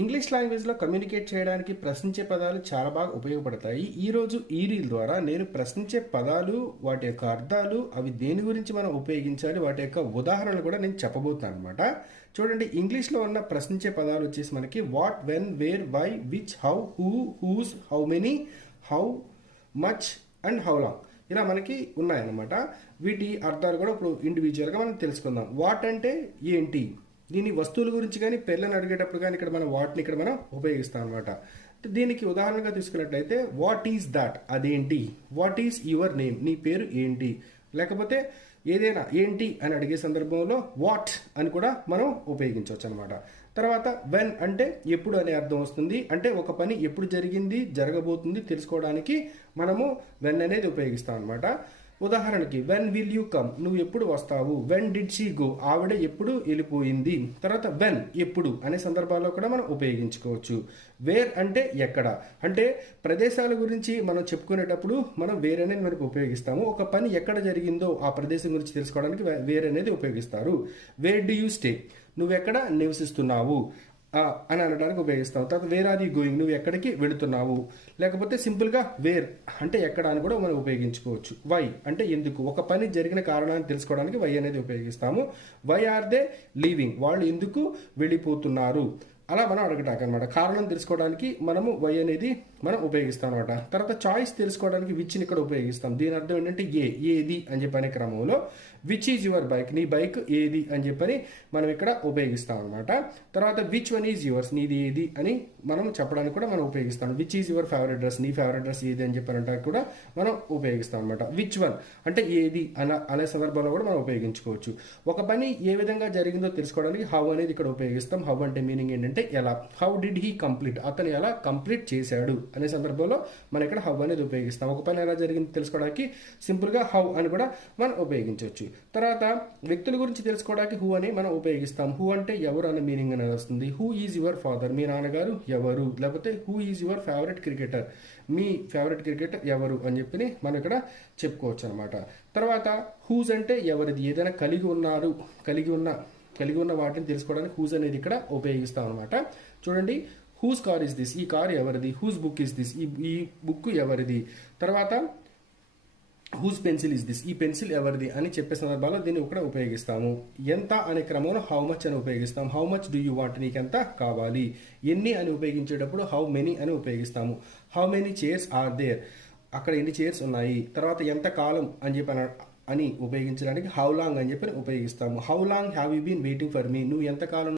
English లాంగ్వేజ్లో communicate చేయడానికి ప్రశ్నించే పదాలు చాలా బాగా ఉపయోగపడతాయి. ఈరోజు ఈ రీల్ ద్వారా నేను ప్రశ్నించే పదాలు, వాటి యొక్క అర్థాలు, అవి దేని గురించి మనం ఉపయోగించాలి, వాటి యొక్క ఉదాహరణలు కూడా నేను చెప్పబోతున్నాను అనమాట. చూడండి, ఇంగ్లీష్లో ఉన్న ప్రశ్నించే పదాలు వచ్చేసి మనకి what, when, where, why, which, how, who, whose, how many, how much and how long. ఇలా మనకి ఉన్నాయన్నమాట. వీటి అర్థాలు కూడా ఇప్పుడు ఇండివిజువల్గా మనం తెలుసుకుందాం. వాట్ అంటే ఏంటి, దీని వస్తువుల గురించి కానీ పెళ్ళని అడిగేటప్పుడు కానీ ఇక్కడ మనం వాటిని ఇక్కడ మనం ఉపయోగిస్తాం అనమాట. దీనికి ఉదాహరణగా తీసుకున్నట్లయితే వాట్ ఈజ్ దాట్, అదేంటి. వాట్ ఈజ్ యువర్ నేమ్, నీ పేరు ఏంటి. లేకపోతే ఏదైనా ఏంటి అని అడిగే సందర్భంలో వాట్ అని కూడా మనం ఉపయోగించవచ్చు అనమాట. తర్వాత వెన్ అంటే ఎప్పుడు అనే అర్థం వస్తుంది. అంటే ఒక పని ఎప్పుడు జరిగింది, జరగబోతుంది తెలుసుకోవడానికి మనము వెన్ అనేది ఉపయోగిస్తాం అనమాట. ఉదాహరణకి వెన్ విల్ యూ కమ్, నువ్వు ఎప్పుడు వస్తావు. వెన్ డిడ్ షీ గో, ఆవిడ ఎప్పుడు వెళ్ళిపోయింది. తర్వాత వెన్, ఎప్పుడు అనే సందర్భాల్లో కూడా మనం ఉపయోగించుకోవచ్చు. వేర్ అంటే ఎక్కడ, అంటే ప్రదేశాల గురించి మనం చెప్పుకునేటప్పుడు మనం వేర్ అనేది మనకు ఉపయోగిస్తాము. ఒక పని ఎక్కడ జరిగిందో ఆ ప్రదేశం గురించి తెలుసుకోవడానికి వేర్ అనేది ఉపయోగిస్తారు. వేర్ డు యూ స్టే, నువ్వెక్కడ నివసిస్తున్నావు అని అనడానికి ఉపయోగిస్తాం. తర్వాత వేర్ ఆర్ యూ గోయింగ్, నువ్వు ఎక్కడికి వెళుతున్నావు. లేకపోతే సింపుల్గా వేర్ అంటే ఎక్కడ అని కూడా మనం ఉపయోగించుకోవచ్చు. వై అంటే ఎందుకు, ఒక పని జరిగిన కారణాన్ని తెలుసుకోవడానికి వై అనేది ఉపయోగిస్తాము. వై ఆర్ దే లీవింగ్, వాళ్ళు ఎందుకు వెళ్ళిపోతున్నారు అలా మనం అడగటానికి అనమాట. కారణం తెలుసుకోవడానికి మనము వై అనేది మనం ఉపయోగిస్తాం అనమాట. తర్వాత చాయిస్ తెలుసుకోవడానికి విచ్ని ఇక్కడ ఉపయోగిస్తాం. దీని అర్థం ఏంటంటే ఏది అని చెప్పనే క్రమంలో విచ్ ఈజ్ యువర్ బైక్, నీ బైక్ ఏది అని చెప్పని మనం ఇక్కడ ఉపయోగిస్తాం అనమాట. తర్వాత విచ్ వన్ ఈజ్ యువర్స్, నీది ఏది అని మనం చెప్పడానికి కూడా మనం ఉపయోగిస్తాం. Which is your favourite dress, నీ ఫేవరెట్ డ్రెస్ ఏది అని చెప్పడానికి కూడా మనం ఉపయోగిస్తాం అనమాట. విచ్ వన్ అంటే ఏది అనే సందర్భంలో కూడా మనం ఉపయోగించుకోవచ్చు. ఒక పని ఏ విధంగా జరిగిందో తెలుసుకోవడానికి హౌ అనేది ఇక్కడ ఉపయోగిస్తాం. హౌ అంటే మీనింగ్ ఏంటంటే ఎలా. హౌ డిడ్ హీ కంప్లీట్, అతను ఎలా కంప్లీట్ చేశాడు అనే సందర్భంలో మనం ఇక్కడ హౌ అనేది ఉపయోగిస్తాం. ఒక పని ఎలా జరిగింది తెలుసుకోవడానికి సింపుల్గా హౌ అని కూడా మనం ఉపయోగించవచ్చు. తర్వాత వ్యక్తుల గురించి తెలుసుకోవడానికి హూ అని మనం ఉపయోగిస్తాం. హూ అంటే ఎవరు అనే మీనింగ్ అనేది వస్తుంది. హూ ఈజ్ యువర్ ఫాదర్, మీ నాన్నగారు ఎవరు. లేకపోతే who is your favourite cricketer, me favourite cricketer ఎవరు అని చెప్పి మనం ఇక్కడ చెప్పుకోవచ్చు అనమాట. తర్వాత హూజ్ అంటే ఎవరిది, ఏదైనా కలిగి ఉన్న వాటిని తెలుసుకోవడానికి హూజ్ అనేది ఇక్కడ ఉపయోగిస్తాం అనమాట. చూడండి, హూజ్ కార్ ఇస్ దిస్, ఈ కార్ ఎవరిది. హూజ్ బుక్ ఇస్ దిస్, ఈ బుక్ ఎవరిది. తర్వాత హూజ్ పెన్సిల్ ఇస్ దిస్, ఈ పెన్సిల్ ఎవరిది అని చెప్పే సందర్భాల్లో దీన్ని కూడా ఉపయోగిస్తాము. ఎంత అనే క్రమంలో హౌ మచ్ అని ఉపయోగిస్తాం. How much do you want, నీకెంత కావాలి. ఎన్ని అని ఉపయోగించేటప్పుడు హౌ మెనీ అని ఉపయోగిస్తాము. How many chairs are there, అక్కడ ఎన్ని చైర్స్ ఉన్నాయి. తర్వాత ఎంత కాలం అని చెప్పి అని ఉపయోగించడానికి హౌ లాంగ్ అని చెప్పి ఉపయోగిస్తాము. How long have you been waiting for me, నువ్వు ఎంతకాలం